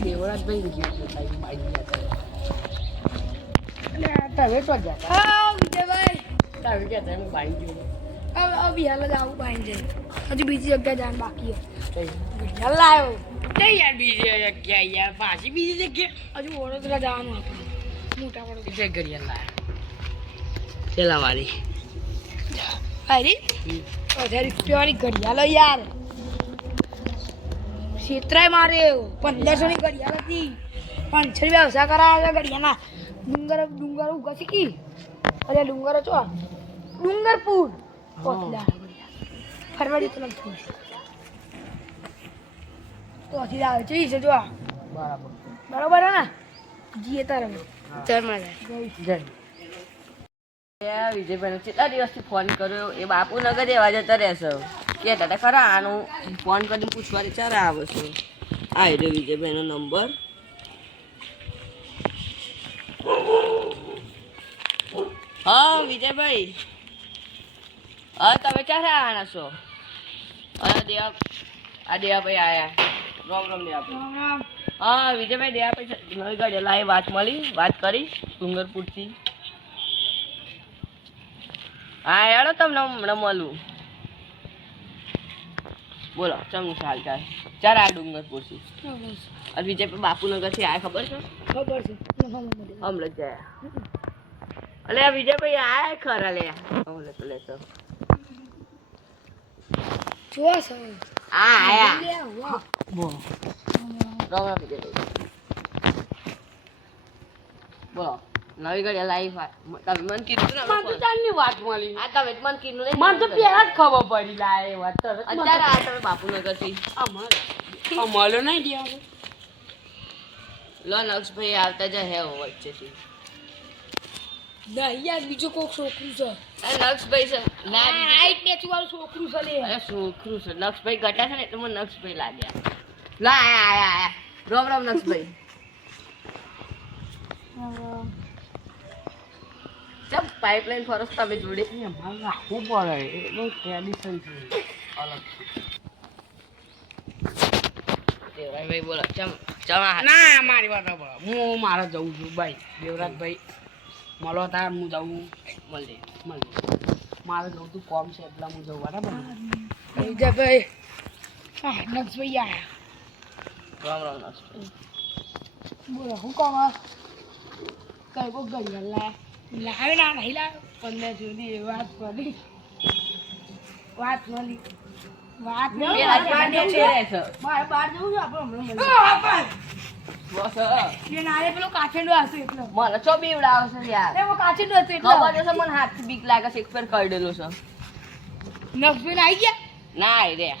Devrajbhai bike તમે તો ગયા હા વિજયભાઈ તમે ગયા તમે બાઈક જોયું હવે બિહાર જ આવું બાઈન જાય હજુ બીજી જગ્યાએ જવાનું બાકી કઈ બિહાર લાવ્યો નહીં યાર બીજી જગ્યા યાર પાછી બીજી જગ્યા હજુ વડોદરા જવાનું હતું મોટા વડોદરા બીજે ઘડિયાળ લાયા પેલા વાળી અરે 1000 રૂપિયાની ઘડિયાળ યાર ક્ષેત્રાય મારે 1500 ની ઘડિયાળ હતી 500 વ્યવસાય કરાયા ઘડિયાળના ડુંગર ઉગા શીખી અરે ડુંગર છો ડુંગરપુર પોતલા ફરવડી તો નથી તો હજી આવે છે ઈ છે જો બરાબર બરોબર હે ને જીએ તારે ચરમાં જય વિજયભાઈ કેટલા દિવસથી ફોન કર્યો એ બાપુનગર એવા જતા રહેશે કહેતા હતા ખરા આનું ફોન કરીને પૂછવા ચારે આવે છે આ રહ્યો વિજયભાઈનો નંબર હા વિજયભાઈ હા તમે ક્યારે આવવાના છો હા દેવાભાઈ આયા રામ રામ દેવાભાઈ હા વિજયભાઈ દેવાભાઈ નવી ગાડી લાવી વાત કરી ડુંગરપુરથી હા યાર તમને હમણાં મળું બોલો ચમનું હાલ ચાલ ચાર આ ડુંગરપુરથી અને વિજયભાઈ બાપુનગરથી આયા ખબર છે ખબર છે હમણાં જ જાય અલે આ વિજયભાઈ આયા ખરા લે હમણાં લેતો જો સર આ આયા લે વાહ બોલો રામ રામ વિજયભાઈ બોલો નવી ઘડી લાઈફ તમે મને કીધું ને મને તો ચાલની વાત મળી આ તમે મને કીધું નહીં મને તો પહેલા જ ખબર પડી લા એ વાત તો અત્યારે આ તમે બાપુનગરથી મળ્યો નહીં દેવા લો નક્ષભાઈ આવતા જ હે વચ્ચેથી ના યાર બીજો કોક છોકરું છે નક્ષભાઈ છે ના હાઈટ નેચું વાળું છોકરું છે લે અરે છોકરું છે નક્ષભાઈ ઘટા છે ને એટલે મને નક્ષભાઈ લાગ્યા લા આયા રામ રામ નક્ષભાઈ જબ પાઇપલાઇન ફરસ તમે જોડે અમારે રાખવું પડે એટલું ટ્રેડિશન છે અલગ દેવરાજભાઈ બોલો ના મારી વાત બોલો હું મારે જઉં છું ભાઈ દેવરાજભાઈ મળો તાર હું જઉં મળે મારે જવું તું કોમ છે એટલે હું જઉં બરાબર વિજયભાઈ હા નક્ષભાઈ આયા રામ રામ નક્ષભાઈ બોલો હું કહું કઈ કોક ઘડિયાળ લાવે ના નહીં લાવે 15 સુધી વાત મળી મારે બહાર જવું છે આપણે બસ નારે પેલો કાચેડો હશે એટલે મને ચો બીવડાવશે યાર એવો કાચેડો હતો એટલે ખબર છે મને હાથથી બીક લાગે છે એક ફેર કરી દેલો છે નક્ષભાઈ આવી ગયા ના આવી રે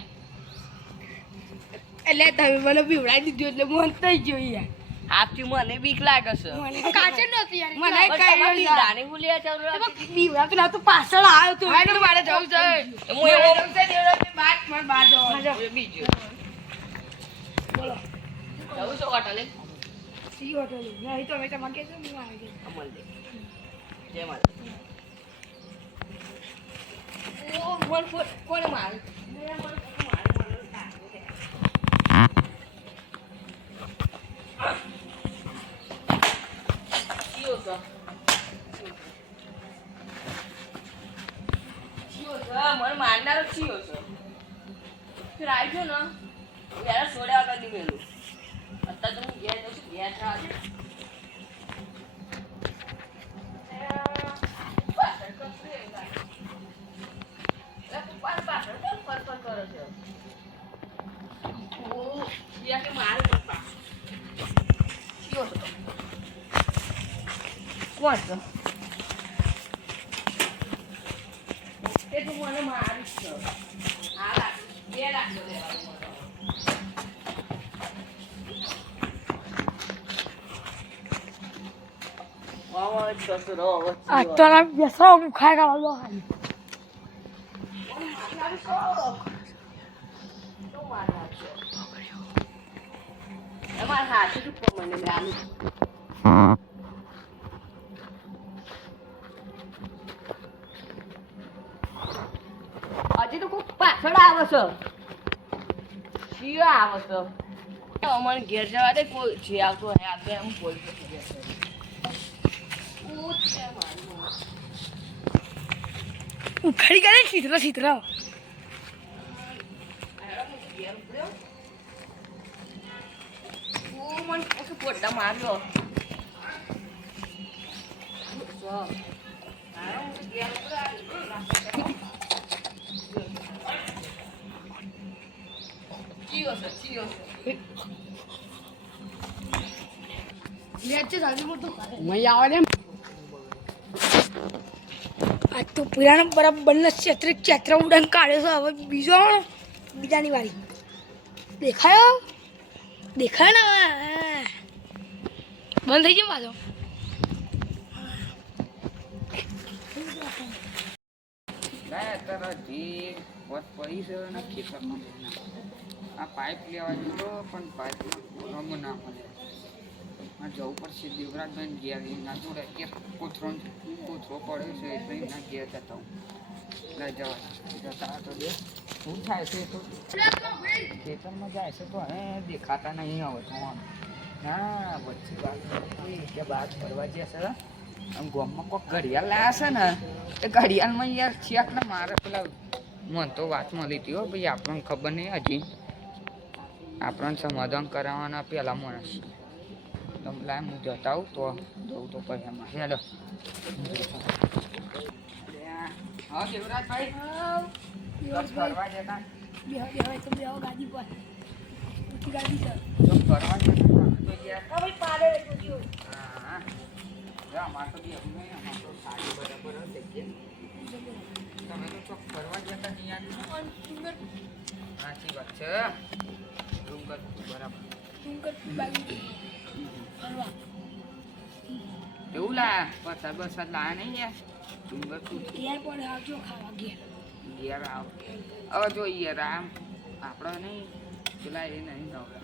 એટલે તમે મને પીવડાવી દીધું એટલે મન થઈ ગયું યાર હાથથી મને બીક લાગે છે કાચેડો હતો યાર મને કઈ બીવડાની ભૂલ્યા ચાલ પીવડા તો ના તો પાછળ આવ્યો તો હાલો મારે જવું છે હું એવો જવું છે દેવરાજની બાત મને બહાર જવાનું બીજું બોલો જવું છો હોટલે સી હોટલ નહીં તો મેં તમારે કહેજો હું આવી ગઈ અમલ દે જય માતા ઓ ફોન કોને માર મને મારનારો છીયો છો ફિર આવ્યો ને યાર છોડ્યા વગર નીકળેલું અત્યારે તો હું ઘેર જઉં છું ઘેર થવા દે કોણ છે એ તું મને મારીશ તો આ લાખ બે લાખ લેવાનું અત્યારે બેસરો હું ખાઈ ગયો અમારા હાથ જ ઉપર મને આનું હજી તો કોઈ પાછળ આવે છે શિયો આવે છે અમારે ઘેર જવા દે કોઈ જે આવતો હે આપણે એમ બોલતો ઉખાડી કરે ચિત્ર ચિત્ર મને પોતા માર્યો આજ તો પુરાણ બરાબર ચેત્ર ઉડાન કાઢે છે હવે બીજો બીજાની વારી દેખાયો દેખાય ને બંધ થઈ ગયો પાછો આ પાઇપ લેવા જતો પણ પાઇપ રમો ના મળે જવું પડશે દેવરાજભાઈ ઘેર ના જોડે એક કોથરો પડ્યો છે એટલે એના ઘેર જતા હું લઈ જતા તો દે શું થાય છે તો ખેતરમાં જાય છે તો હવે દેખાતા નહીં હવે તો ના વચ્ચે વાત કે બહાર ફરવા જશે આમ ગામમાં કોઈક ઘડિયાળ લાયા છે ને એ ઘડિયાળમાં યાર છેક ને મારે પેલા મને તો વાત મળી હતી હો ભાઈ આપણને ખબર નહીં હજી આપણને સમાધાન કરાવવાના પહેલાં માણસ લાય હું જતા આવું તો જવું તો પછી એમાં હેલો હા દેવરાજભાઈ ફરવા જતા ગાડી પર ગાડી છે ફરવા જતા હા અમારે તો બી અમે અમારે તો સારી બરાબર તમે તો ચોક ફરવા જતા નહીં યાર સાચી વાત છે ડુંગર બરાબર એવું લા વરસાદ લાયા નહીં યાર ડુંગર ઘેર આવ હવે જો યાર આમ આપણે નહીં પેલા એ નહીં નવરા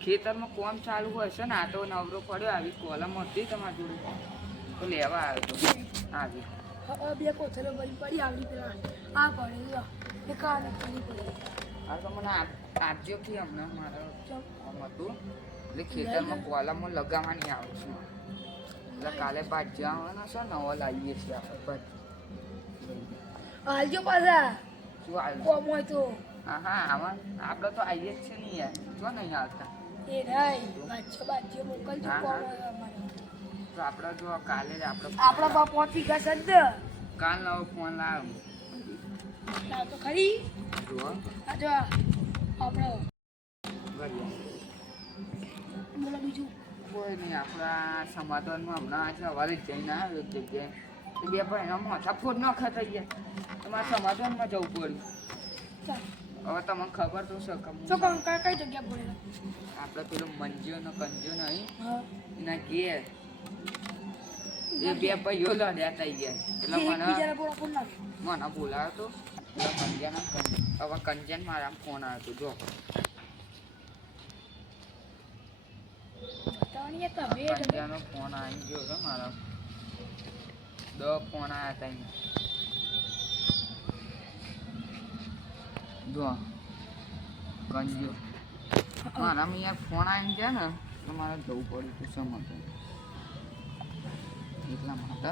ખેતરમાં કોમ ચાલુ હોય છે ને આ તો નવરો પડ્યો આવી કોલમ હતી તમારી જોડે તો લેવા આવ્યો તો આવી બે કોથળો ભરી પડી આવડી પેલા આ પડે એ કાને પડી પડે આ તો મને આપજો કે હમણાં મારે આમ હતું એટલે ખેતરમાં કોલમો લગાવવાની આવે છે એટલે કાલે ભાજ્યા આવવાના છે નવો લાવીએ છીએ આપણે હાલજો પાછા શું આવ્યું કોમ હોય તો હા હા આમાં આપણે તો આવીએ જ છે નહીં યાર જો નહીં આવતા એ નહીં બાજ્ય મોકલજો હા, કોમ હા. હોય અમારે તો આપણે જો કાલે જ આપણે આપણા બાપ પહોંચી ગયા સદ કાલ નવો ફોન લાવ લાવ તો ખરી જુઓ આ જો આપણે બોલો બીજું કોઈ નહીં આપણા સમાધાનમાં હમણાં આજે સવારે જ જઈને આવ્યો એક જગ્યાએ તો બે ભાઈ એના માથા ફોડ ન ખાતા ગયા તમારે સમાધાનમાં જવું પડ્યું ચાલ હવે તમને ખબર તો છે કે તો કઈ જગ્યા પડેલા આપણે પેલું મંજ્યો ને કંજ્યો નહીં હા એના ઘેર એ બે ભાઈઓ લડ્યા થઈ ગયા એટલે બીજાને બોલો ફોન નાખ મને બોલાવ્યો તો એટલે કંજ્યાના હવે કંજ્યાને મારા ફોન આવ્યો હતો જો બતાવવાની તમે કંજ્યાનો ફોન આવી ગયો છે મારા 10 ફોન આવ્યા હતા એને જો કંજ્યો મારામાં યાર ફોન આવી ગયા ને તો મારે જવું પડ્યું હતું સમજ એટલા માટે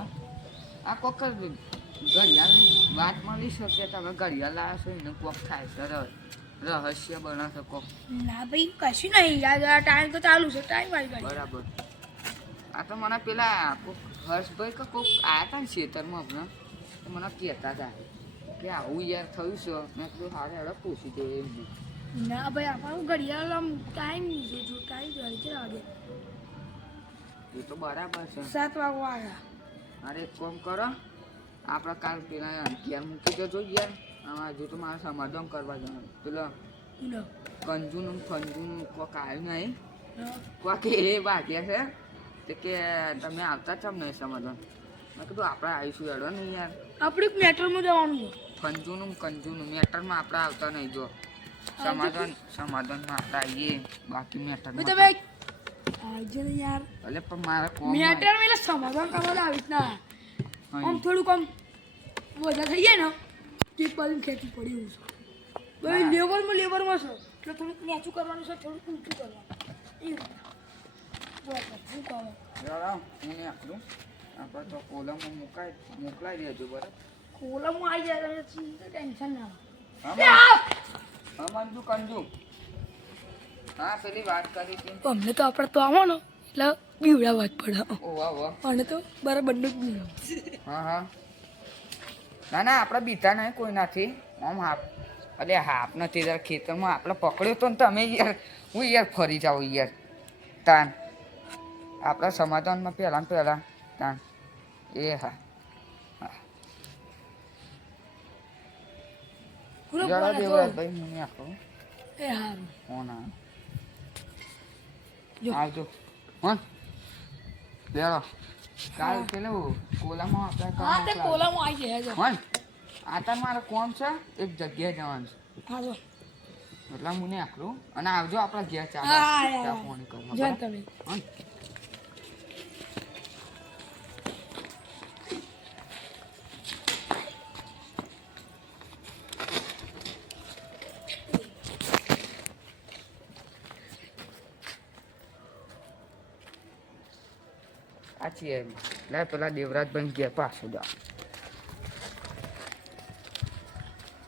આ કોક ઘડિયાળની વાત મળી શકે તો હવે ઘડિયાળ લાવશો એને કોક થાય છે રહસ્ય બનાવશે કોક ના ભાઈ કશું નહીં યાર આ ટાઈમ તો ચાલુ છે ટાઈમ આવી ગયો બરાબર આ તો મને પેલા કોક હર્ષભાઈ કે કોક આવ્યા હતા ને ખેતરમાં હમણાં તો મને કહેતા હતા કે આવું યાર થયું છે મેં કીધું હારે હડે પૂછી દે એમ ના ભાઈ આપણું ઘડિયાળ આમ ટાઈમ નહીં જો ટાઈમ જોઈ છે વાગે એ તો બરાબર છે 7 વાગવા આવ્યા અરે એક કામ કરો આપણે કાલ પેલા ઘેર મૂકી દેજો યાર આમાં હજુ તો મારે સમાધાન કરવા જવાનું પેલો લો કંજુનું ફંજુનું કોક આવ્યું નહીં હા કોક એ વાગ્યા છે તો કે તમે આવતા ચમ નહીં સમાધાન મેં કીધું આપણે આવીશું હેડો નહીં યાર આપણે મેટ્રોમાં જવાનું છે ફંજુનું કંજુનું મેટરમાં આપણે આવતા નહીં જો સમાધાનમાં આપણે આવીએ બાકી મેટરમાં તમે આવજો ને યાર એટલે પણ મારે કોમ મેટર એટલે સમાધાન કરવા આવી ના આમ થોડુંક આમ વધારે થઈ જાય ને તે બાજુ ખેતી પડી એવું છે ભાઈ લેવલમાં છે એટલે થોડુંક નીચું કરવાનું છે થોડુંક ઊંચું કરવાનું તો હવે. યાર હું ને આપણું આપણે તો કોલમમાં મોકલાઈ દેજો બરાબર. કોલમમાં આવી જાય તમે ચિંતા ટેન્શન ના હા લે આવ. મંજુ કંજુ હા પેલી વાત કરી હતી. અમને તો આપણે તો આવવાનો એટલે બીવડાવવા જ પડે ઓ વાહ વાહ. અને તો બરાબર જ બીવડાવ. હા હા ના ના આપણે બીતા નહીં કોઈ નથી આમ હાફ અરે હાફ નથી યાર ખેતરમાં આપણે પકડ્યો તો ને તમે યાર હું યાર ફરી જાઉં યાર તાન આપણા સમાધાનમાં પહેલાં તાન એ હા પૂરો જરા બોલે તો. દેવરાજભાઈ હું નહીં આખો એ હારું. ફોન આવે જો. આવજો હા લેલો કાલ પેલું કોલામાં આપણે હા તે કોલામાં આવી જાય જો. હા આ તાર મારે કોમ છે એક જગ્યાએ જવાનું છે હા જો. એટલે હું નહીં આખરું અને આવજો આપણા ઘેર ચા હા, ચા પાણી કરવા જો બરાબર? તમે. હા સાચી એમ લે પેલા દેવરાજભાઈ ઘેર પાછું જાઓ.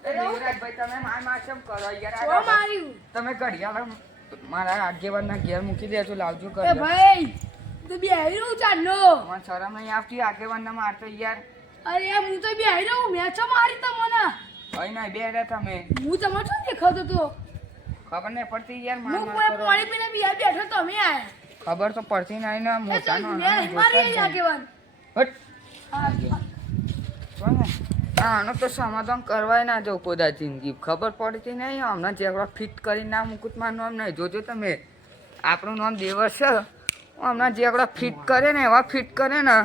દેવરાજભાઈ તમે માર કેમ કરો યાર તો માર્યું. તમે ઘડિયાળ મારા આગેવાનના ઘેર મૂકી દેજો લાવજો એ ઘડિયાળ. ભાઈ તું બી આવી રહ્યું ચાલો. મને શરમ નહીં આવતી આગેવાનના મારતો યાર. અરે હું તો બી આવી રહ્યું મેં છો મારી તમને. અહીં નહીં બે રહ્યા તમે હું તમારે શું દેખાતો તો ખબર નહીં પડતી યાર માર હું માર કરો. પાણી પીને બી બેઠો તમે આયા. ખબર તો પડતી નહીં ને એ મોટા ચાલ મેં મારી આગેવાન. આનો તો સમાધાન કરવાય ના જવું કોદા જિંદગી ખબર પડતી નહીં હમણાં જેવડા ફિટ કરીને ના મુકુત મારું નામ નહીં જોજો તમે આપણું નામ દેવર છે હમણાં જેવડા ફિટ કરે ને એવા ફિટ કરે ને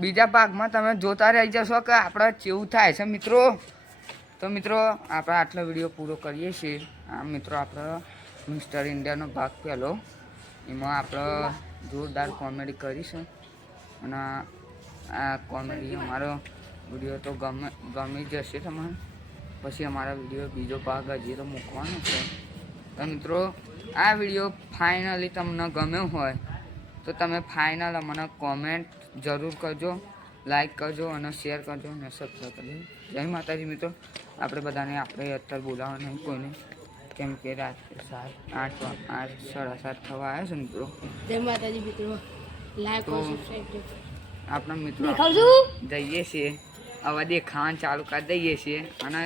બીજા ભાગમાં તમે જોતા રહી જશો કે આપણે કેવું થાય છે મિત્રો. તો મિત્રો આપણે આટલો વિડીયો પૂરો કરીએ છીએ. આ મિત્રો આપણે મિસ્ટર ઇન્ડિયાનો ભાગ પહેલો એમાં આપણે જોરદાર કોમેડી કરીશું અને આ કોમેડી અમારો વિડીયો તો ગમી જશે તમને. પછી અમારા વિડીયો બીજો ભાગ હજી તો મૂકવાનો છે. તો મિત્રો આ વિડીયો ફાઇનલી તમને ગમ્યો હોય તો તમે ફાઇનલ મને કોમેન્ટ જરૂર કરજો, લાઈક કરજો અને શેર કરજો અને સબસ્ક્રાઈબ કરજો. જય માતાજી મિત્રો. આપણે બધાને આપણે અત્યારે બોલાવવા નહીં કોઈને કેમ કે રાત્રે 8 સાડા 7 થવા આવ્યા છે મિત્રો. જય માતાજી મિત્રો. લાઈક તો અને સબસ્ક્રાઇબ કરજો. આપણા મિત્રો દેખાવજો. જઈએ છીએ હવે દેખાવાનું ચાલુ કરી દઈએ છીએ અને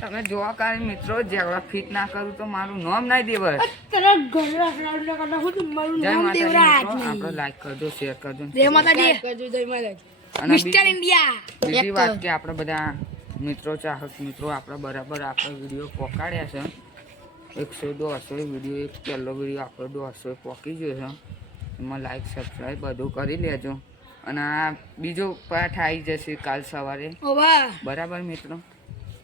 તમે જોવા કારણ મિત્રો જેવડા ફિટ ના કરું તો મારું નામ નહીં દેવર. તને ઘરે રાખડા કરતા હું મારું જય નામ માતાજી દેવરાજ મિત્રો. નહીં. આપણે લાઈક કરજો, શેર કરજો જય માતાજી કરજો. જય માતાજી. અને મિસ્ટર ઇન્ડિયા. બીજી વાત કે આપણે બધા મિત્રો ચાહક મિત્રો આપણે બરાબર આપણે વિડીયો પહોંચાડ્યા છે 100-200 વિડીયો. એક પહેલો વિડીયો આપણો 200 પહોંચી ગયો છે. એમાં લાઈક સબસ્ક્રાઈબ બધું કરી લેજો અને આ બીજો પાઠ આવી જશે કાલ સવારે ઓ વાહ. બરાબર મિત્રો.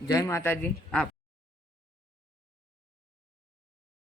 જય માતાજી. આપ